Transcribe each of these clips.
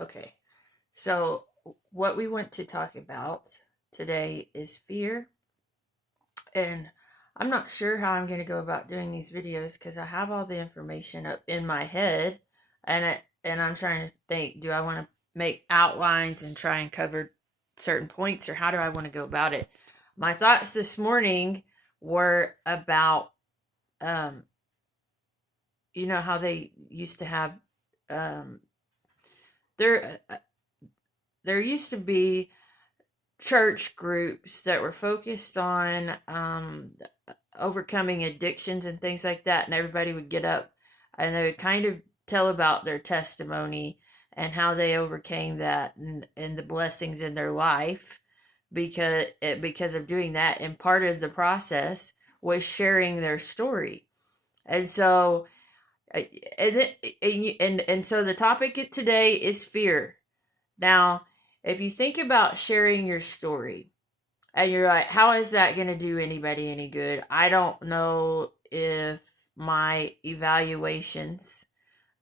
Okay, so what we want to talk about today is fear. And I'm not sure how I'm going to go about doing these videos because I have all the information up in my head, and I'm trying to think, do I want to make outlines and try and cover certain points, or how do I want to go about it? My thoughts this morning were about, um, how they used to have, um, there, there used to be church groups that were focused on overcoming addictions and things like that, and everybody would get up and they would kind of tell about their testimony and how they overcame that, and the blessings in their life because of doing that. And part of the process was sharing their story. And so and so the topic today is fear. Now, if you think about sharing your story and you're like, how is that going to do anybody any good? I don't know if my evaluations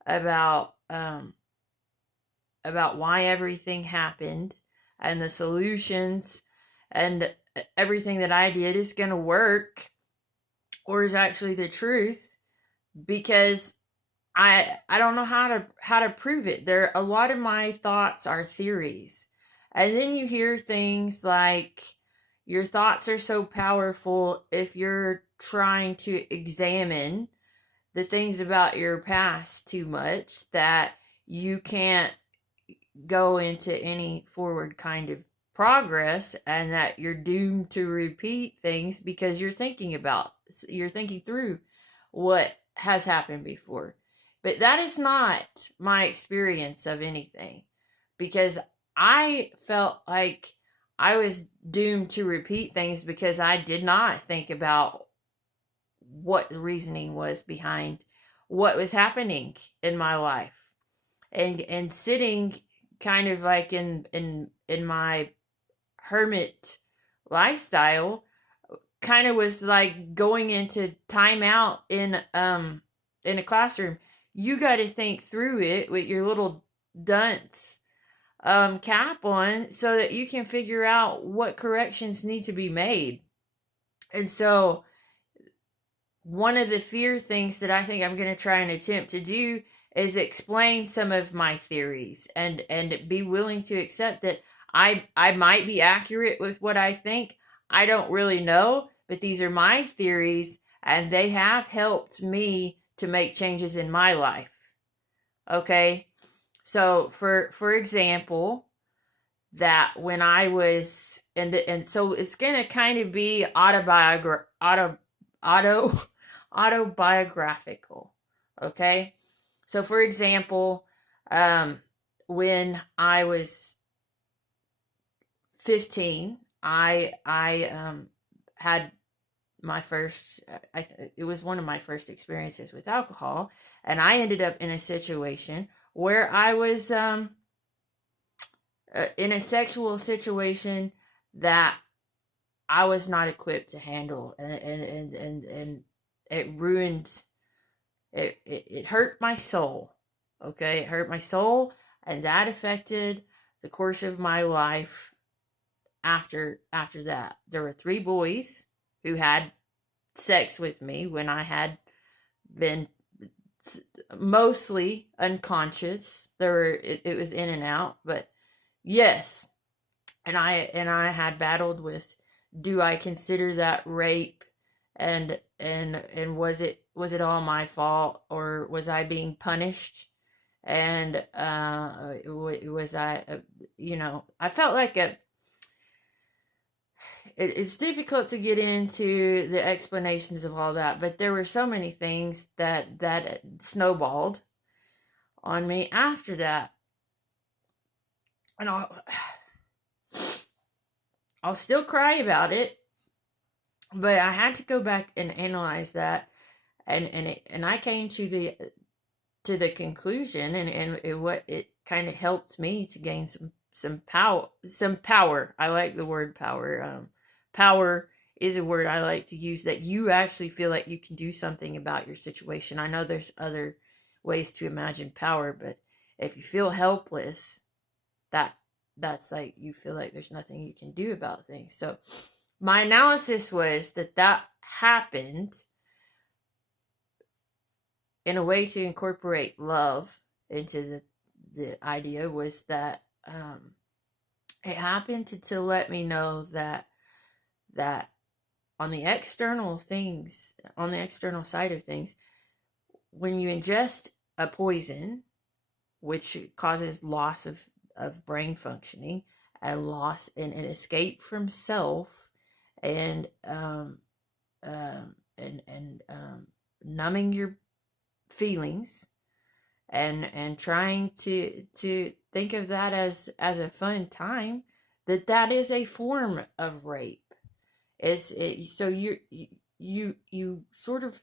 about about why everything happened and the solutions and everything that I did is going to work, or is actually the truth, because I don't know how to prove it. There, a lot of my thoughts are theories. And then you hear things like, your thoughts are so powerful if you're trying to examine the things about your past too much that you can't go into any forward kind of progress, and that you're doomed to repeat things because you're thinking through what has happened before. But that is not my experience of anything, because I felt like I was doomed to repeat things because I did not think about what the reasoning was behind what was happening in my life, and sitting kind of like in my hermit lifestyle kind of was like going into timeout in a classroom. You got to think through it with your little dunce cap on so that you can figure out what corrections need to be made. And so one of the fear things that I think I'm going to try and attempt to do is explain some of my theories, and be willing to accept that I might be accurate with what I think. I don't really know, but these are my theories and they have helped me to make changes in my life. Okay? So for example, that when I was and so it's going to kind of be auto autobiographical. Okay? So for example, when I was 15, I had my first it was one of my first experiences with alcohol, and I ended up in a situation where I was in a sexual situation that I was not equipped to handle, and it ruined it hurt my soul. Okay, it hurt my soul, and that affected the course of my life. After that, there were 3 boys who had sex with me when I had been mostly unconscious. It was in and out, but yes. And I had battled with, do I consider that rape, and was it all my fault, or was I being punished? And was I I felt like it's difficult to get into the explanations of all that, but there were so many things that snowballed on me after that. And I'll still cry about it, but I had to go back and analyze that, and I came to the conclusion, and what it kind of helped me to gain some power. I like the word power. Power is a word I like to use, that you actually feel like you can do something about your situation. I know there's other ways to imagine power, but if you feel helpless, that's like you feel like there's nothing you can do about things. So my analysis was that happened in a way to incorporate love into the idea, was that it happened to let me know that on the external side of things, when you ingest a poison, which causes loss of brain functioning, a loss and an escape from self, and numbing your feelings, and trying to think of that as a fun time, that is a form of rape. So you sort of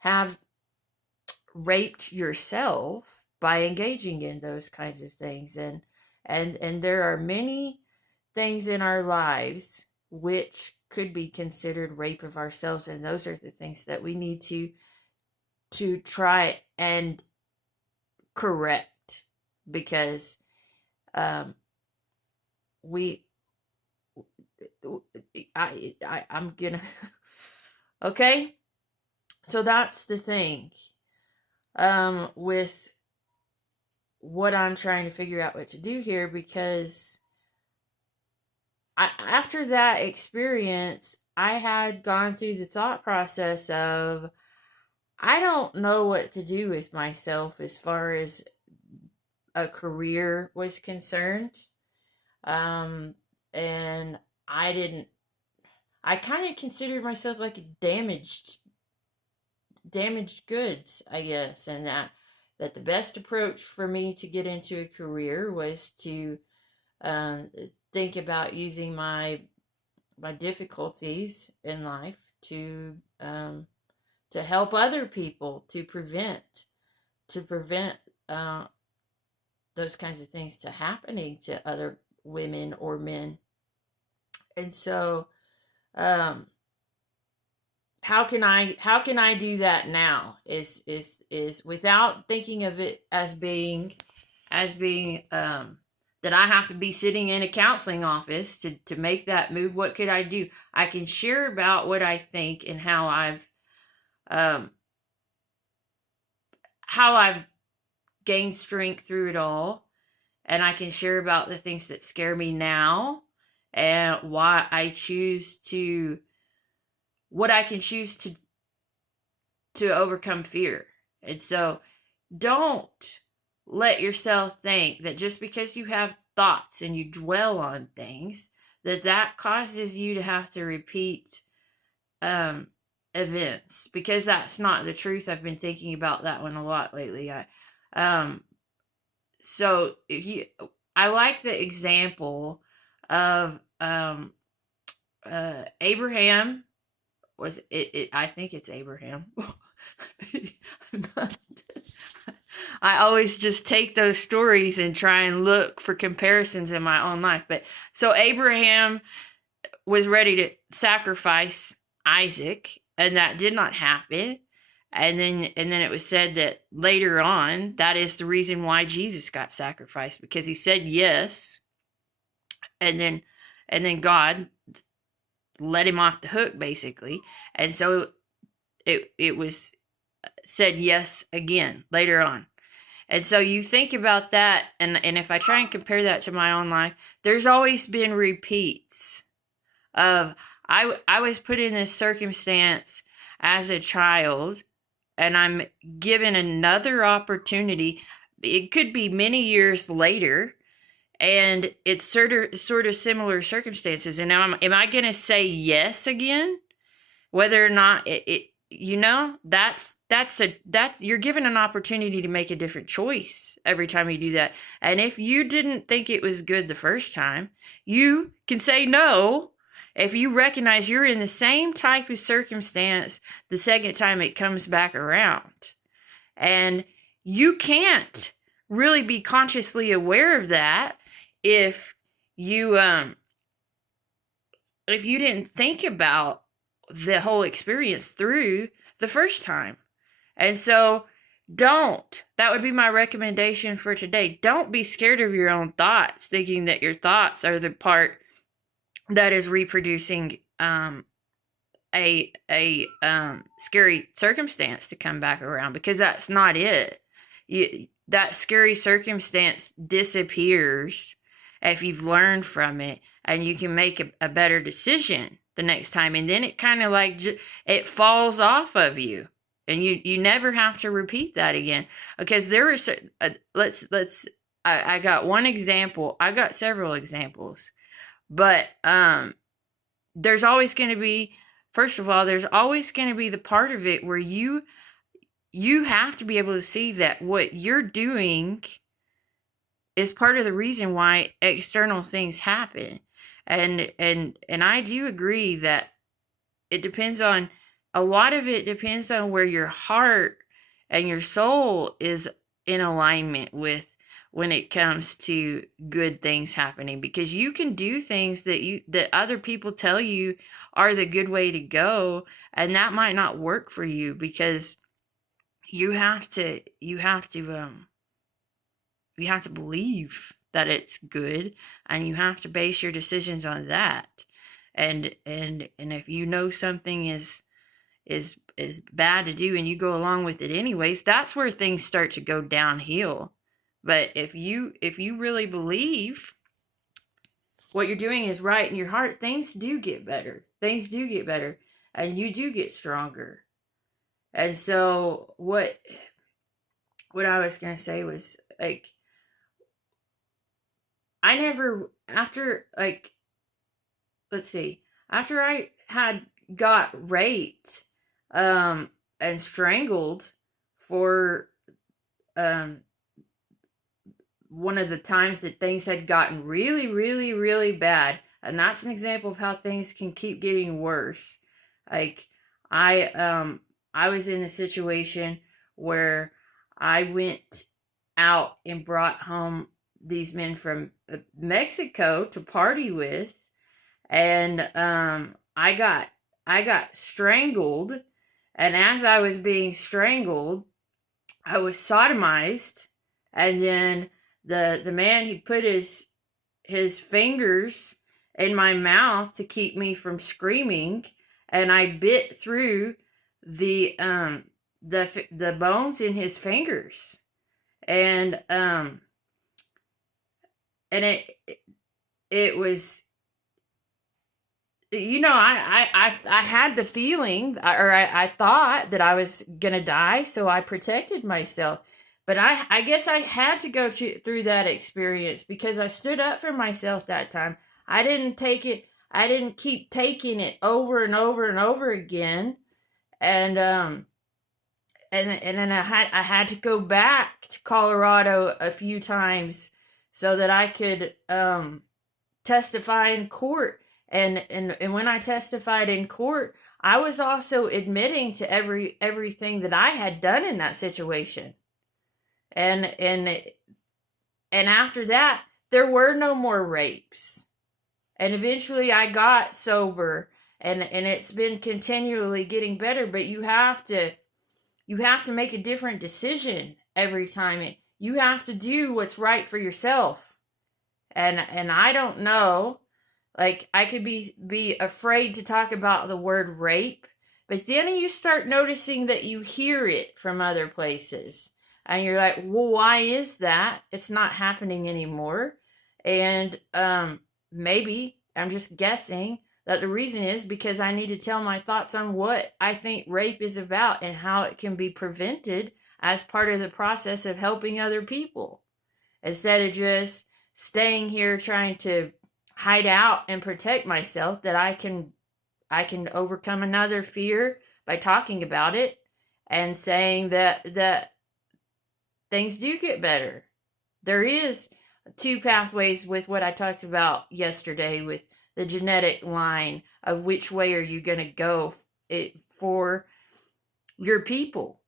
have raped yourself by engaging in those kinds of things, and there are many things in our lives which could be considered rape of ourselves, and those are the things that we need to try and correct, because I'm gonna okay, so that's the thing with what I'm trying to figure out what to do here, because after that experience, I had gone through the thought process of, I don't know what to do with myself as far as a career was concerned. And I kind of considered myself like damaged goods, I guess, and that the best approach for me to get into a career was to think about using my difficulties in life to help other people, to prevent those kinds of things to happening to other women or men. And so how can I do that now, is without thinking of it as being that I have to be sitting in a counseling office to make that move. What could I do? I can share about what I think and how I've gained strength through it all, and I can share about the things that scare me now, and why I choose to, what I can choose to overcome fear. And so don't let yourself think that just because you have thoughts and you dwell on things, that causes you to have to repeat events, because that's not the truth. I've been thinking about that one a lot lately. So I like the example of Abraham. Was it? I think it's Abraham. I always just take those stories and try and look for comparisons in my own life. But so Abraham was ready to sacrifice Isaac, and that did not happen. And then it was said that later on, that is the reason why Jesus got sacrificed, because he said yes, and then God let him off the hook, basically. And so it was said yes again later on. And so you think about that, and if I try and compare that to my own life, there's always been repeats of, I was put in this circumstance as a child, and I'm given another opportunity. It could be many years later, and it's sort of similar circumstances. And now am I going to say yes again? Whether or not that's you're given an opportunity to make a different choice every time you do that. And if you didn't think it was good the first time, you can say no. If you recognize you're in the same type of circumstance the second time it comes back around, and you can't really be consciously aware of that if you didn't think about the whole experience through the first time. And so Don't. That would be my recommendation for today. Don't be scared of your own thoughts, thinking that your thoughts are the part that is reproducing a scary circumstance to come back around, because that's not it. That scary circumstance disappears if you've learned from it, and you can make a better decision the next time, and then it kind of like it falls off of you, and you never have to repeat that again. Because there is I got one example. I got several examples, but there's always going to be, first of all, there's always going to be the part of it where you have to be able to see that what you're doing is part of the reason why external things happen. And I do agree that it depends on, a lot of it depends on where your heart and your soul is in alignment with when it comes to good things happening. Because you can do things that other people tell you are the good way to go, and that might not work for you, because you have to believe that it's good, and you have to base your decisions on that. And if you know something is bad to do and you go along with it anyways, that's where things start to go downhill. But if you really believe what you're doing is right in your heart, things do get better. Things do get better, and you do get stronger. And so what I was going to say was, like, I never, after I had got raped and strangled for one of the times that things had gotten really, really, really bad, and that's an example of how things can keep getting worse. Like, I was in a situation where I went out and brought home these men from Mexico to party with, and I got strangled, and as I was being strangled, I was sodomized, and then the man, he put his fingers in my mouth to keep me from screaming, and I bit through the bones in his fingers, and it was, I had the feeling, or I thought that I was gonna die, so I protected myself. But I guess I had to go through that experience, because I stood up for myself that time. I didn't keep taking it over and over and over again. And then I had to go back to Colorado a few times so that I could testify in court. And when I testified in court, I was also admitting to everything that I had done in that situation. And after that, there were no more rapes. And eventually I got sober, and it's been continually getting better, but you have to make a different decision every time. You have to do what's right for yourself. And I don't know, like, I could be afraid to talk about the word rape, but then you start noticing that you hear it from other places. And you're like, well, why is that? It's not happening anymore. And maybe, I'm just guessing, that the reason is because I need to tell my thoughts on what I think rape is about and how it can be prevented as part of the process of helping other people. Instead of just staying here trying to hide out and protect myself, that I can overcome another fear by talking about it and saying that things do get better. There is two pathways with what I talked about yesterday, with the genetic line of which way are you going to go for your people.